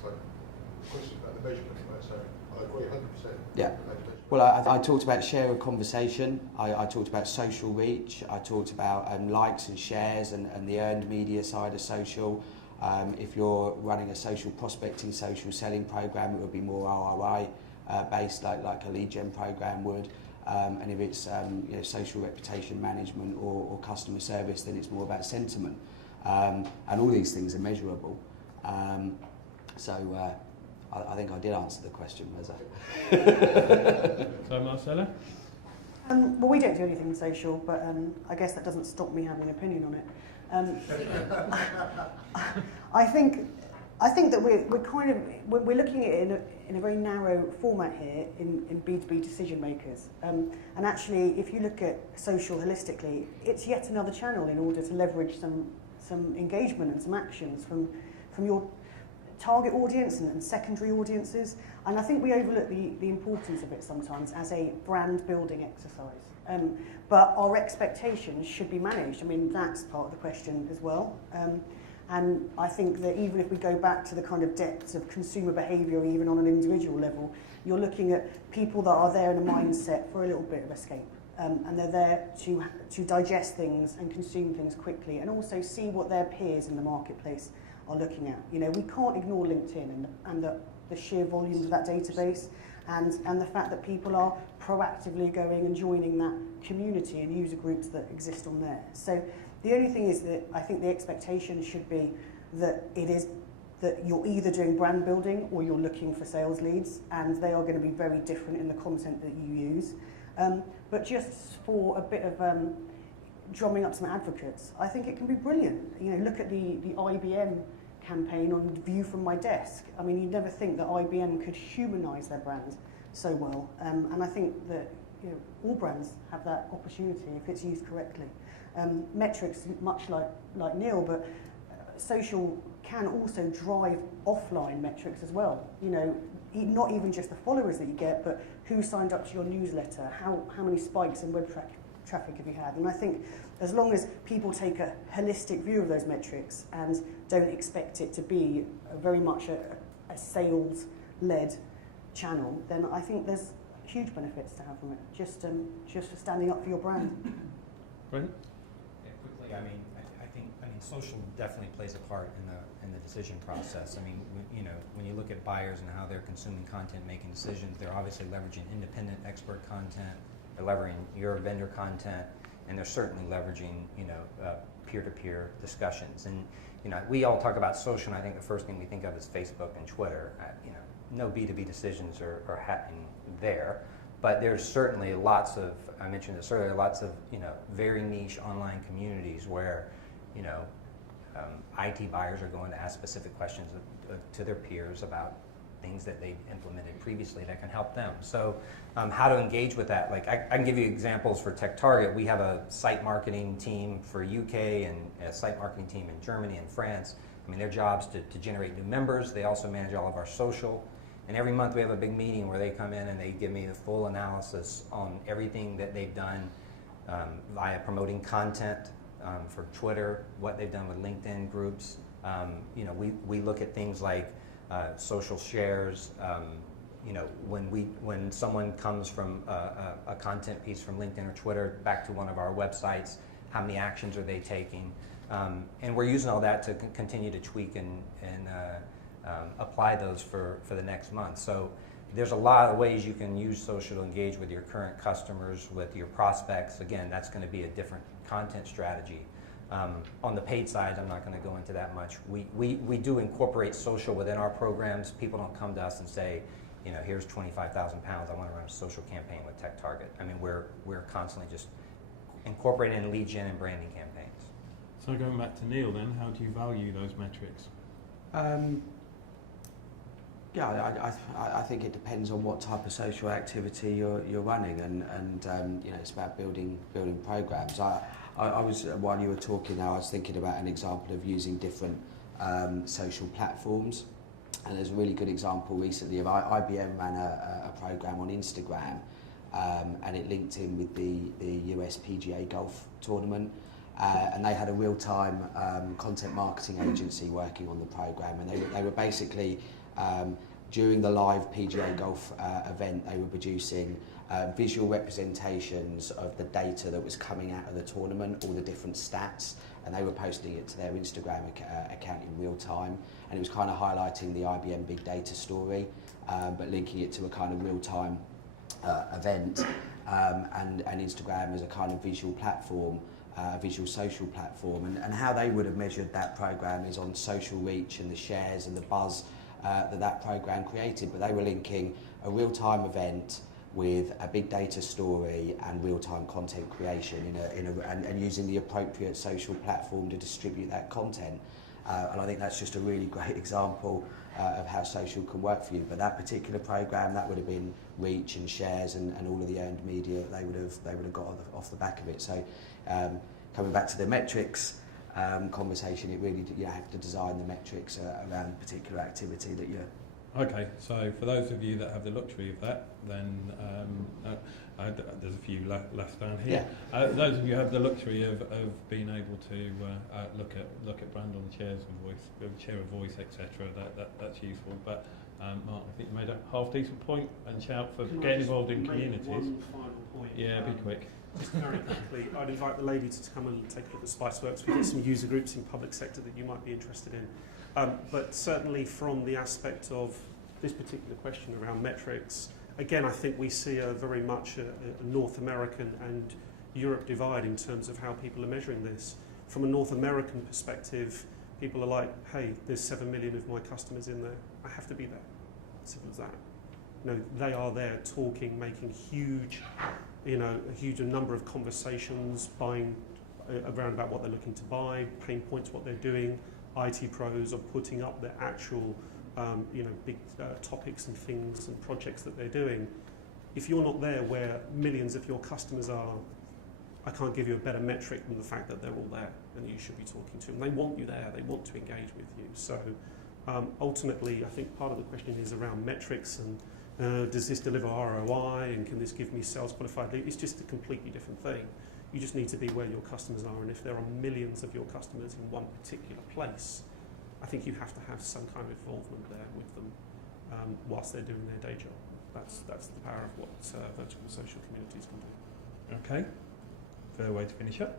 it's like a question about the measurement, right? So I agree 100%. Yeah. Well, I talked about share of conversation, I talked about social reach, I talked about likes and shares and the earned media side of social. If you're running a social prospecting, social selling program, it would be more ROI based, like a lead gen program would. And if it's social reputation management or customer service, then it's more about sentiment. And all these things are measurable. So I think I did answer the question, Reza. So Marcella? Well, we don't do anything in social, but I guess that doesn't stop me having an opinion on it. I think that we're looking at it in a very narrow format here in B2B decision makers. And actually, if you look at social holistically, it's yet another channel in order to leverage some engagement and some actions from your target audience and secondary audiences. And I think we overlook the importance of it sometimes as a brand building exercise. But our expectations should be managed. I mean, that's part of the question as well. And I think that even if we go back to the kind of depths of consumer behaviour, even on an individual level, you're looking at people that are there in a mindset for a little bit of escape. And they're there to digest things and consume things quickly and also see what their peers in the marketplace are looking at. You know, we can't ignore LinkedIn and the sheer volumes of that database and the fact that people are proactively going and joining that community and user groups that exist on there. So the only thing is that I think the expectation should be that that you're either doing brand building or you're looking for sales leads, and they are going to be very different in the content that you use. But just for a bit of drumming up some advocates, I think it can be brilliant. You know, look at the IBM campaign on View from My Desk. I mean, you'd never think that IBM could humanise their brand so well. And I think that all brands have that opportunity if it's used correctly. Metrics, much like Neil, but social can also drive offline metrics as well. You know, not even just the followers that you get, but who signed up to your newsletter, how many spikes in web traffic have you had? And I think as long as people take a holistic view of those metrics and don't expect it to be very much a sales-led channel, then I think there's huge benefits to have from it, just for standing up for your brand. Right? Yeah, quickly, I mean, social definitely plays a part in the decision process. I mean, when you look at buyers and how they're consuming content, making decisions, they're obviously leveraging independent expert content, they're leveraging your vendor content, and they're certainly leveraging, peer-to-peer discussions. And, we all talk about social, and I think the first thing we think of is Facebook and Twitter. No B2B decisions are happening there, but there's certainly lots of, I mentioned this earlier, lots of, very niche online communities where, IT buyers are going to ask specific questions to their peers about things that they've implemented previously that can help them. So how to engage with that, like I can give you examples for TechTarget. We have a site marketing team for UK and a site marketing team in Germany and France. I mean, their job's to generate new members. They also manage all of our social. And every month we have a big meeting where they come in and they give me the full analysis on everything that they've done via promoting content for Twitter, what they've done with LinkedIn groups. We look at things like social shares. When someone comes from a content piece from LinkedIn or Twitter back to one of our websites, how many actions are they taking? And we're using all that to continue to tweak and apply those for the next month. So there's a lot of ways you can use social to engage with your current customers, with your prospects. Again, that's going to be a different content strategy. On the paid side, I'm not going to go into that much. We do incorporate social within our programs. People don't come to us and say, here's 25,000 pounds, I want to run a social campaign with TechTarget. I mean, we're constantly just incorporating lead gen and branding campaigns. So going back to Neil then, how do you value those metrics? I think it depends on what type of social activity you're running, and it's about building programs. I was, while you were talking now, I was thinking about an example of using different social platforms, and there's a really good example recently of IBM ran a program on Instagram, and it linked in with the US PGA golf tournament. And they had a real-time content marketing agency working on the program, and they were basically During the live PGA Golf event, they were producing visual representations of the data that was coming out of the tournament, all the different stats, and they were posting it to their Instagram account in real time. And it was kind of highlighting the IBM big data story, but linking it to a kind of real-time event. And Instagram as a kind of visual platform, visual social platform, and how they would have measured that program is on social reach and the shares and the buzz that program created. But they were linking a real-time event with a big data story and real-time content creation and using the appropriate social platform to distribute that content. And I think that's just a really great example of how social can work for you. But that particular program, that would have been reach and shares and all of the earned media they would have got off the back of it. So coming back to the metrics conversation, it really, you have to design the metrics around a particular activity that you're. Okay, so for those of you that have the luxury of that, then there's a few left down here. Yeah. Those of you who have the luxury of being able to look at brand on the shares of voice, share of voice, etc. That's useful. But Mark, I think you made a half decent point, and shout for getting involved in communities. One final point. Yeah, be quick. Just very quickly, I'd invite the lady to come and take a look at Spiceworks. We've got some user groups in public sector that you might be interested in. But certainly from the aspect of this particular question around metrics, again, I think we see very much a North American and Europe divide in terms of how people are measuring this. From a North American perspective, people are like, hey, there's 7 million of my customers in there. I have to be there. Simple as that. You know, they are there talking, making a huge number of conversations, buying around about what they're looking to buy, pain points, what they're doing. IT pros are putting up their actual, big topics and things and projects that they're doing. If you're not there where millions of your customers are, I can't give you a better metric than the fact that they're all there and you should be talking to them. They want you there. They want to engage with you. So ultimately, I think part of the question is around metrics and does this deliver ROI and can this give me sales qualified lead? It's just a completely different thing. You just need to be where your customers are, and if there are millions of your customers in one particular place, I think you have to have some kind of involvement there with them whilst they're doing their day job. That's the power of what virtual social communities can do. Okay, fair way to finish up.